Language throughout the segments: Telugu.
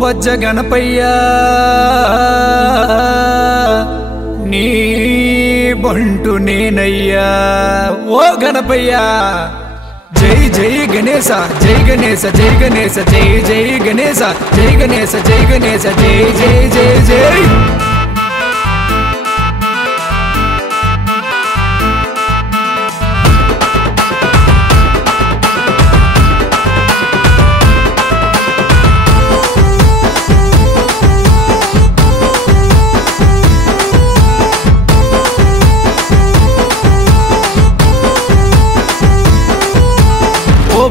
బొజ్జ గణపయ్య నీ బంటు నేనయ్యా ఓ గణపయ్య జై జై గణేశ జై గణేశ జై గణేశ జై జై గణేశ జై గణేశ జై గణేశ జై జై జై జై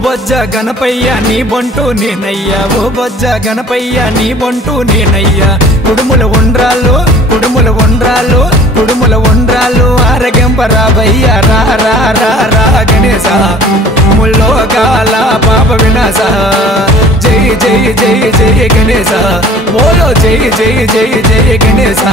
బొజ్జ గణపయ్య నీ బంటు నేనయ్యా ఓ బొజ్జ గణపయ్య నీ బంటు నేనయ్యా కుడుముల ఉండ్రాళ్ళు కుడుముల ఉండ్రాళ్ళు కుడుముల ఉండ్రాళ్ళు ఆరగింపరాబయ్య రా రా రా రా గణేశ ముల్లోకాల పాప వినాశ జై జై జై జై గణేశ బోలో జై జై జై జై గణేశ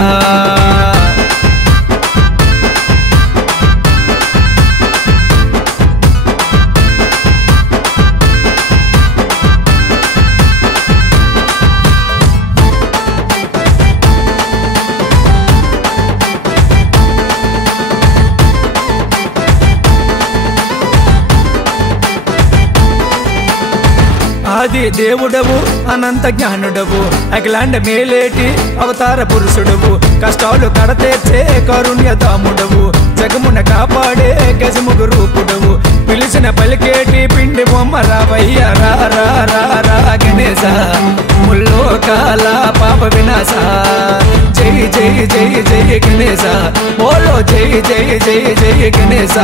ఆది దేవుడవు అనంత జ్ఞానుడవు అఖిలాండ మేలేటి అవతార పురుషుడవు కష్టాలు కడతీర్చే కారుణ్యధాముడవు జగమున కాపాడే గజముగు రూపుడవు పిలిచిన పలికేటి పిండి బొమ్మ రావయ్య రా రా రా రా గణేశ ముల్లోకాల పాప వినాశ జై జై జై జై గణేశ బోలో జై జై జై జై గణేశ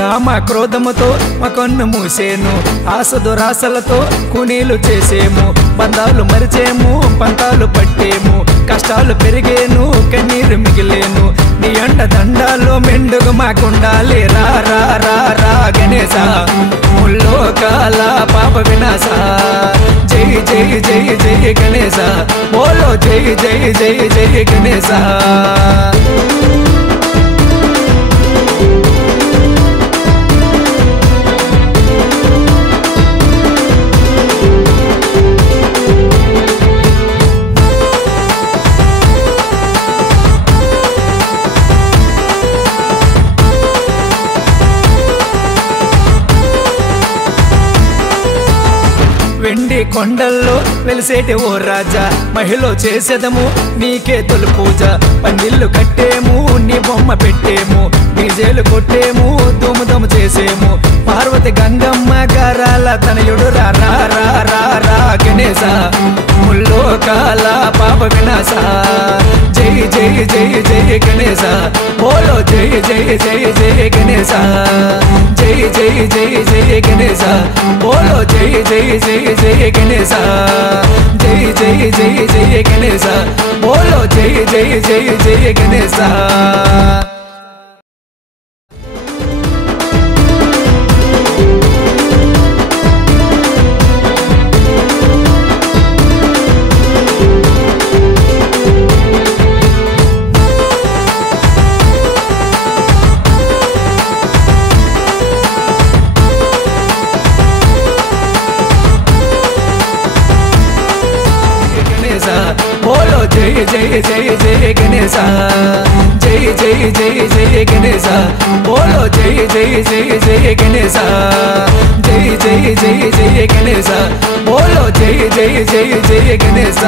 కామ క్రోధముతో మా కన్ను మూసేను ఆశ దురాశలతో కూనీలు చేసేము బంధాలు మరిచేము పంతాలు పట్టేము కష్టాలు పెరిగేను కన్నీరు మిగిలేను నీ అండ దండాలు మెండుగు మాకుండాలి రా రా రా రా గణేశ ముల్లోకాల పాప వినాశ జై జై జై జై గణేశ బోలో జై జై జై జై గణేశ వెండి కొండల్లో వెలిసేటి ఓ రాజా మహిళ చేసేదము నీకే తొలి పూజ పందిళ్ళు కట్టేము నీ బొమ్మ పెట్టేము డీజేలు కొట్టేము దుమ్ము చేసేము పార్వతి గంగమ్మ గారాల తనయుడు రా రా రా రా రా గణేశ ముల్లోకాల పాప వినాశ జై జై జై జై గణేశ బోలో జై జై జై జై గణేశ జై జై జై జై గణేశ బోలో జై జై జై జై గణేశ జై జై జై జై గణేశ బోలో జై జై జై జై గణేశ बोलो जय जय जय जय गणेश जय जय जय जय गणेश बोलो जय जय जय जय गणेश जय जय जय जय गणेश बोलो जय जय जय जय गणेश।